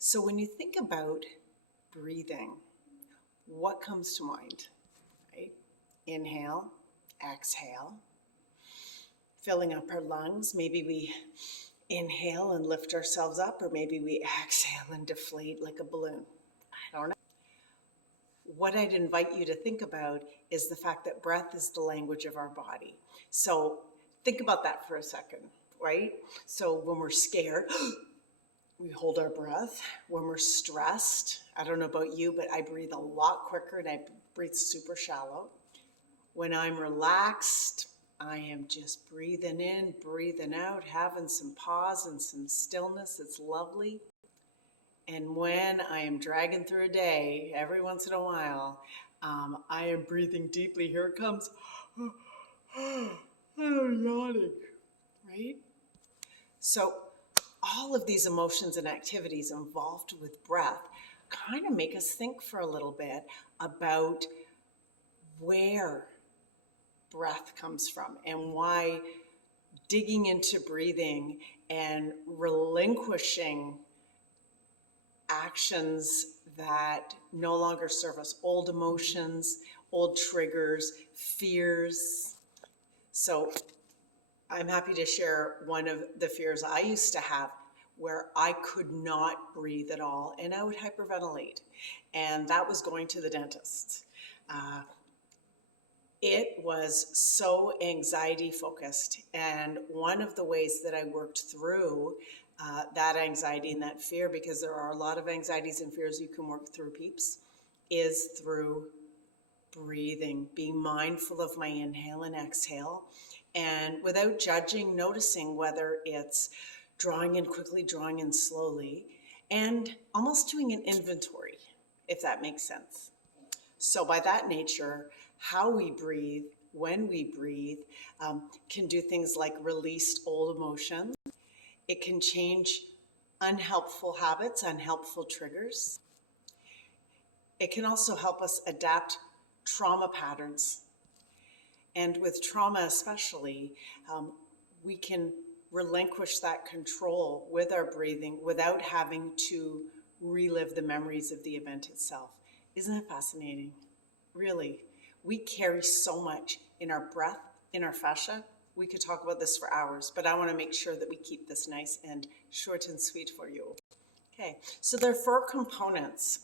So when you think about breathing, what comes to mind, right? Inhale, exhale, filling up our lungs. Maybe we inhale and lift ourselves up, or maybe we exhale and deflate like a balloon. I don't know. What I'd invite you to think about is the fact that breath is the language of our body. So think about that for a second, right? So when we're scared, we hold our breath. When we're stressed, I don't know about you, but I breathe a lot quicker and I breathe super shallow. When I'm relaxed, I am just breathing in, breathing out, having some pause and some stillness. It's lovely. And when I am dragging through a day, every once in a while, I am breathing deeply. Here it comes. I'm yawning, right? So all of these emotions and activities involved with breath kind of make us think for a little bit about where breath comes from and why digging into breathing and relinquishing actions that no longer serve us, old emotions, old triggers, fears. So I'm happy to share one of the fears I used to have where I could not breathe at all and I would hyperventilate. And that was going to the dentist. It was so anxiety focused. And one of the ways that I worked through that anxiety and that fear, because there are a lot of anxieties and fears you can work through, peeps, is through breathing, being mindful of my inhale and exhale, and without judging, noticing whether it's drawing in quickly, drawing in slowly, and almost doing an inventory, if that makes sense. So by that nature, how we breathe, when we breathe, can do things like release old emotions. It can change unhelpful habits, unhelpful triggers. It can also help us adapt trauma patterns. And with trauma especially, we can relinquish that control with our breathing without having to relive the memories of the event itself. Isn't it fascinating? Really, we carry so much in our breath, in our fascia. We could talk about this for hours, but I want to make sure that we keep this nice and short and sweet for you. Okay, so there are 4 components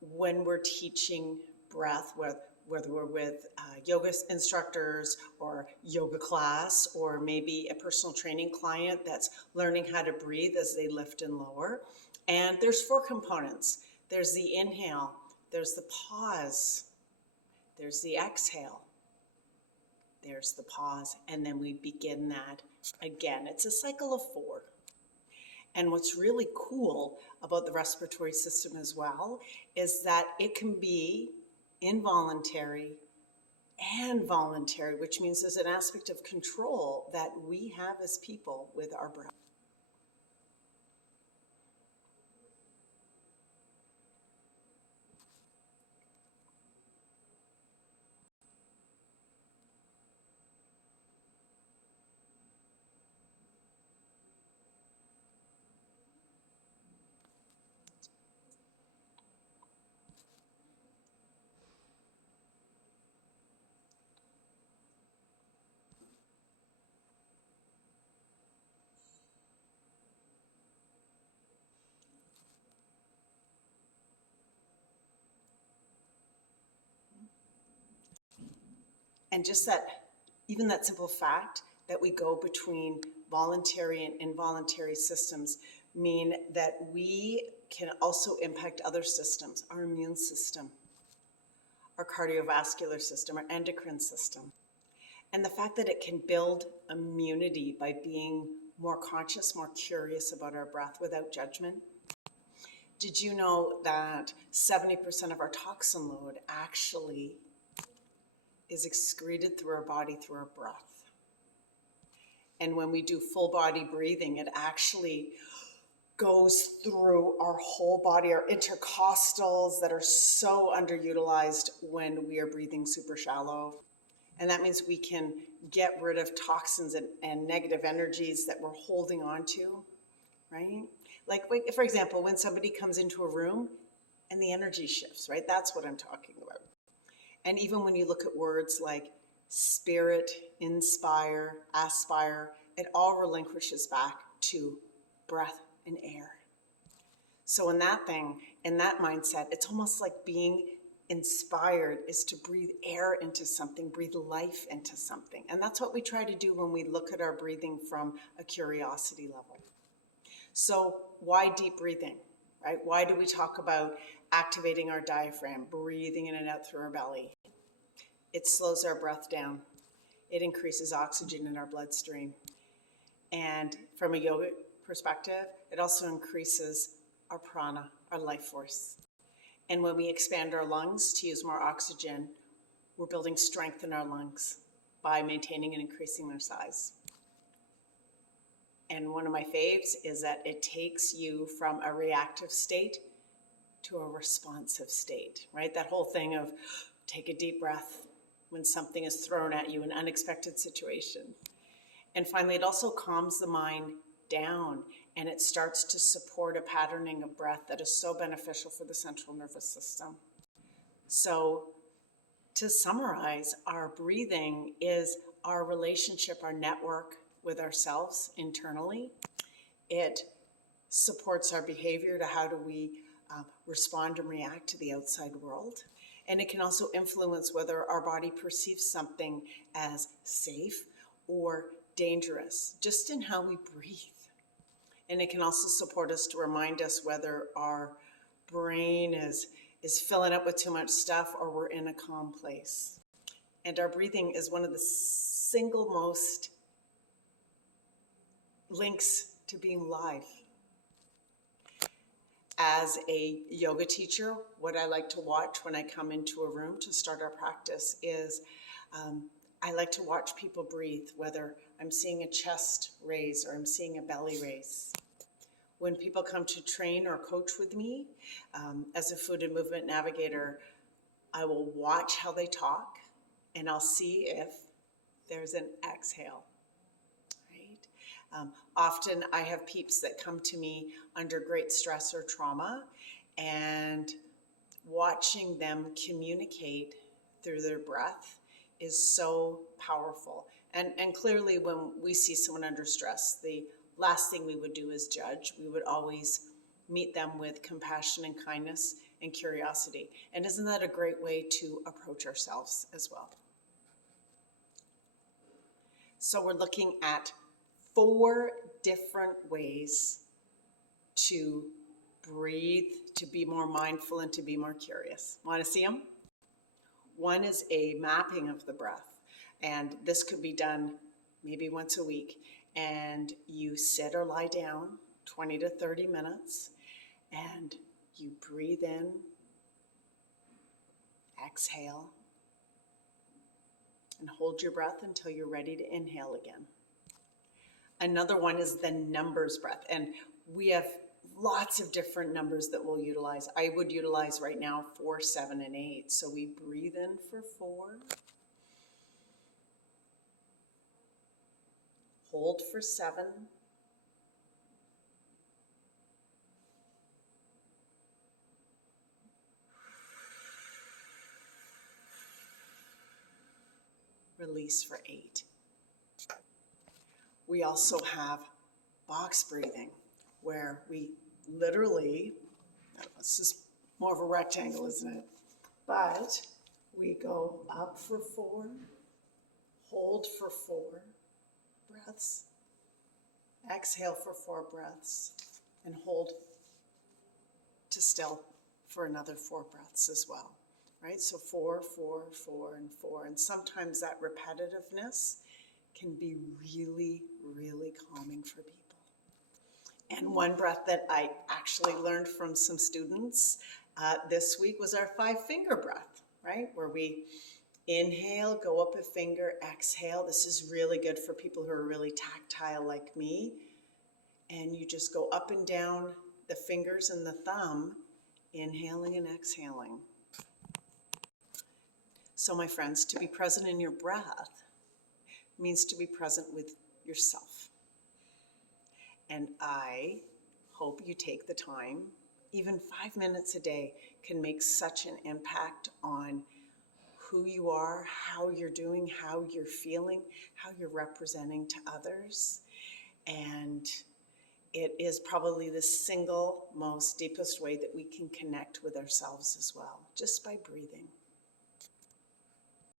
when we're teaching breath, whether we're with yoga instructors or yoga class, or maybe a personal training client that's learning how to breathe as they lift and lower. And there's 4 components. There's the inhale, there's the pause, there's the exhale, there's the pause, and then we begin that again. It's a cycle of 4. And what's really cool about the respiratory system as well is that it can be involuntary and voluntary, which means there's an aspect of control that we have as people with our breath. And just that, even that simple fact that we go between voluntary and involuntary systems mean that we can also impact other systems, our immune system, our cardiovascular system, our endocrine system. And the fact that it can build immunity by being more conscious, more curious about our breath without judgment. Did you know that 70% of our toxin load actually is excreted through our body through our breath? And when we do full body breathing, it actually goes through our whole body, our intercostals that are so underutilized when we are breathing super shallow. And that means we can get rid of toxins and negative energies that we're holding on to right? Like, for example, when somebody comes into a room and the energy shifts, right? That's what I'm talking about. And even when you look at words like spirit, inspire, aspire, it all relinquishes back to breath and air. So in that mindset, it's almost like being inspired is to breathe air into something, breathe life into something. And that's what we try to do when we look at our breathing from a curiosity level. So why deep breathing, right? Why do we talk about activating our diaphragm, breathing in and out through our belly? It slows our breath down. It increases oxygen in our bloodstream. And from a yoga perspective, it also increases our prana, our life force. And when we expand our lungs to use more oxygen, we're building strength in our lungs by maintaining and increasing their size. And one of my faves is that it takes you from a reactive state to a responsive state, right? That whole thing of take a deep breath when something is thrown at you, an unexpected situation. And finally, it also calms the mind down, and it starts to support a patterning of breath that is so beneficial for the central nervous system. So to summarize, our breathing is our relationship, our network with ourselves internally. It supports our behavior to how do we respond and react to the outside world. And it can also influence whether our body perceives something as safe or dangerous, just in how we breathe. And it can also support us to remind us whether our brain is filling up with too much stuff or we're in a calm place. And our breathing is one of the single most links to being live. As a yoga teacher, what I like to watch when I come into a room to start our practice is I like to watch people breathe, whether I'm seeing a chest raise or I'm seeing a belly raise. When people come to train or coach with me, as a food and movement navigator, I will watch how they talk and I'll see if there's an exhale. Often I have peeps that come to me under great stress or trauma, and watching them communicate through their breath is so powerful. And clearly when we see someone under stress, the last thing we would do is judge. We would always meet them with compassion and kindness and curiosity. And isn't that a great way to approach ourselves as well? So we're looking at 4 different ways to breathe, to be more mindful, and to be more curious. Want to see them? One is a mapping of the breath, and this could be done maybe once a week. And you sit or lie down 20 to 30 minutes, and you breathe in, exhale, and hold your breath until you're ready to inhale again. Another one is the numbers breath, and we have lots of different numbers that we'll utilize. I would utilize right now 4, 7, and 8. So we breathe in for 4, hold for 7, release for 8. We also have box breathing, where we literally, this is more of a rectangle, isn't it? But we go up for 4, hold for 4 breaths, exhale for 4 breaths, and hold to still for another 4 breaths as well, right? So 4, 4, 4, and 4. And sometimes that repetitiveness can be really, really calming for people. And one breath that I actually learned from some students this week was our 5-finger breath, right? Where we inhale, go up a finger, exhale. This is really good for people who are really tactile like me. And you just go up and down the fingers and the thumb, inhaling and exhaling. So my friends, to be present in your breath means to be present with yourself. And I hope you take the time. Even 5 minutes a day can make such an impact on who you are, how you're doing, how you're feeling, how you're representing to others. And it is probably the single most deepest way that we can connect with ourselves as well, just by breathing.